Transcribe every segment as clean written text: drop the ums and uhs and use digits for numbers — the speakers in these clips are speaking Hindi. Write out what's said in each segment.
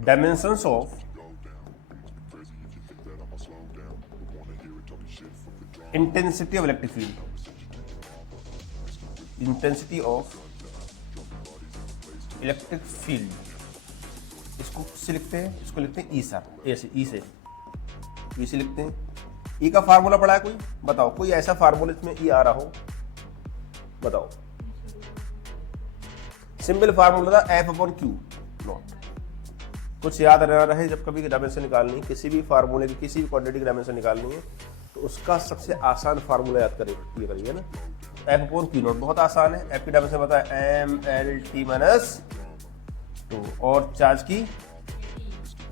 Dimensions of intensity of electric field, intensity of electric field, इसको किससे लिखते हैं? इसको लिखते हैं ई सर, ए से, ई से लिखते हैं। ई का फार्मूला पढ़ा है कोई? बताओ, कोई ऐसा फार्मूला इसमें ई आ रहा हो, बताओ। सिंपल फार्मूला था एफ अपॉन क्यू नॉट। कुछ याद न रहे, जब कभी डायमेंशन निकालनी, किसी भी फार्मूले की, किसी भी क्वांटिटी की डायमेंशन निकालनी है तो उसका सबसे आसान फार्मूला याद करिए ना, एफ अपॉन क्यू नॉट। बहुत आसान है। एफ की डायमेंशन पता है एम एल टी माइनस 2 और चार्ज की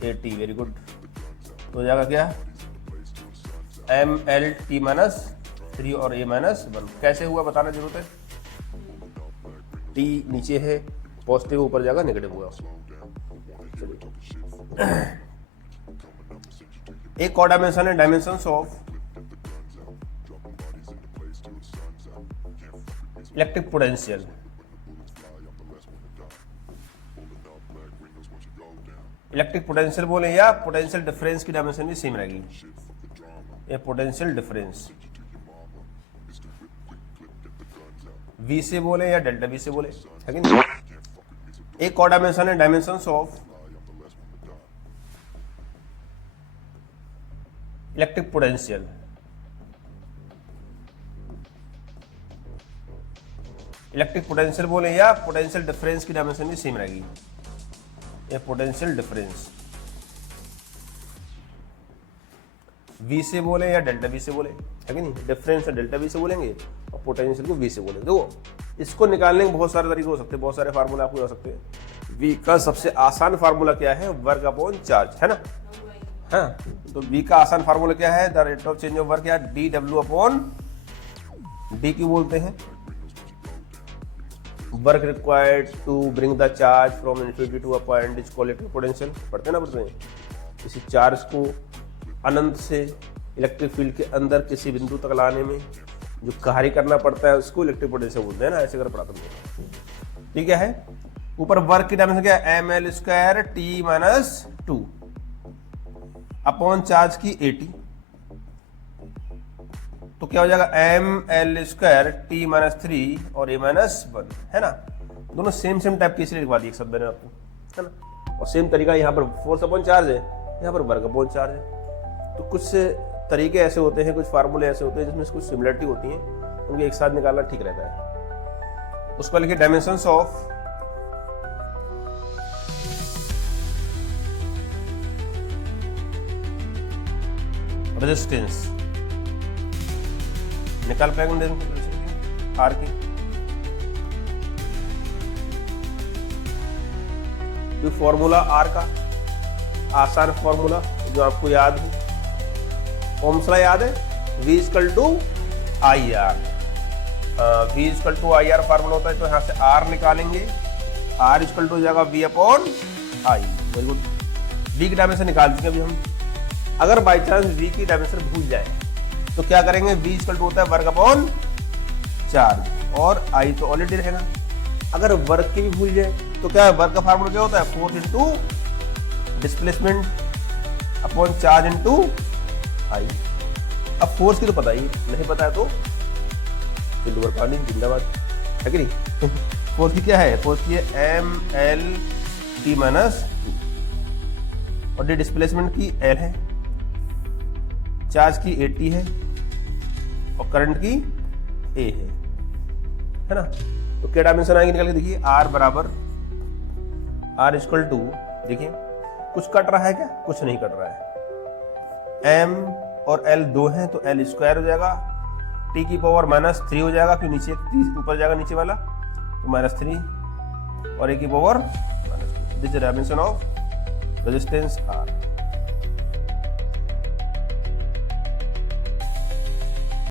ए टी। Very good. तो हो जाएगा क्या? एम एल टी माइनस 3 और ए माइनस 1। कैसे हुआ बताना जरूरत है। टी नीचे है, पॉजिटिव ऊपर जाएगा, नेगेटिव हुआ। एक और डायमेंशन है, dimensions of electric potential. Electric potential बोले या पोटेंशियल डिफरेंस की डायमेंशन भी सेम रहेगी। ये पोटेंशियल डिफरेंस V से बोले या डेल्टा V से बोले, है कि नहीं। एक और डायमेंशन है, dimensions of electric potential. Electric potential बोले या पोटेंशियल डिफरेंस की डायमेंशन भी सेम रहेगी। ये पोटेंशियल डिफरेंस V से बोले या डेल्टा V से बोले, है कि नहीं। डिफरेंस डेल्टा V से बोलेंगे और पोटेंशियल को V से बोलेंगे। देखो, इसको निकालने के बहुत सारे तरीके हो सकते हैं, बहुत सारे फार्मूला आपको हो सकते हैं। V का सबसे आसान फार्मूला क्या है? वर्क अपॉन चार्ज, है ना। हाँ, तो V का आसान फार्मूला क्या है? The rate of change of work, या D W upon D Q बोलते हैं। Work required to bring the charge from infinity to a point is called electric potential. पढ़ते हैं। किसी चार्ज को अनंत से इलेक्ट्रिक फील्ड के अंदर किसी बिंदु तक लाने में जो कार्य करना पड़ता है उसको इलेक्ट्रिक पोटेंशियल बोलते हैं ना। ऐसे कर पढ़ा तुमने, ठीक है। ऊपर वर्क की डायमेंशन क्या है? M L square T minus 2 upon charge की ए टी। तो क्या हो जाएगा? M L square T minus 3 और ए माइनस 1, है ना। दोनों सेम टाइप की, इसलिए लिखवा दी एक शब्द मैंने आपको, है ना। और सेम तरीका यहाँ पर फोर्स अपॉन चार्ज है, यहाँ पर वर्क अपॉन चार्ज है। तो कुछ तरीके ऐसे होते हैं, कुछ फार्मूले ऐसे होते हैं जिसमें कुछ सिमिलरिटी होती है, उनके एक साथ निकालना ठीक रहता है। उसको लिखिए डायमेंशंस ऑफ रेजिस्टेंस। निकाल पाएंगे आर की। तो फॉर्मूला आर का आसान फॉर्मूला जो आपको याद है, ओम्स लॉ याद है, V equal to I R. V equal to I R formula होता है, तो यहाँ से R निकालेंगे, R इक्वल टू हो जाएगा V upon I. Very good. V की डायमेंशन निकाल देंगे अभी हम। अगर बाई चांस V की डायमेंशन भूल जाए तो क्या करेंगे? V इक्वल टू होता है वर्क अपॉन चार्ज और I तो ऑलरेडी रहेगा। अगर वर्क की भी भूल जाए तो क्या है? वर्क का फार्मूला क्या होता है? Force into displacement upon charge into I. अब फोर्स की तो पता ही नहीं, पता है तो चिल्लू पानी जिंदाबाद, है कि नहीं। फोर्स की क्या है? फोर्स की है एम एल टी माइनस 2 और डिस्प्लेसमेंट की एल है, चार्ज की ए टी है और करंट की ए है ना। तो क्या डायमेंशन आएंगे निकल के देखिए। आर बराबर आर इक्वल टू, देखिए कुछ कट रहा है क्या? कुछ नहीं कट रहा है। एम और एल 2 है तो एल स्क्वायर हो जाएगा, टी की पावर माइनस 3 हो जाएगा क्योंकि नीचे ऊपर जाएगा नीचे वाला, तो माइनस 3 और ए की power minus 2। This is dimension of resistance R.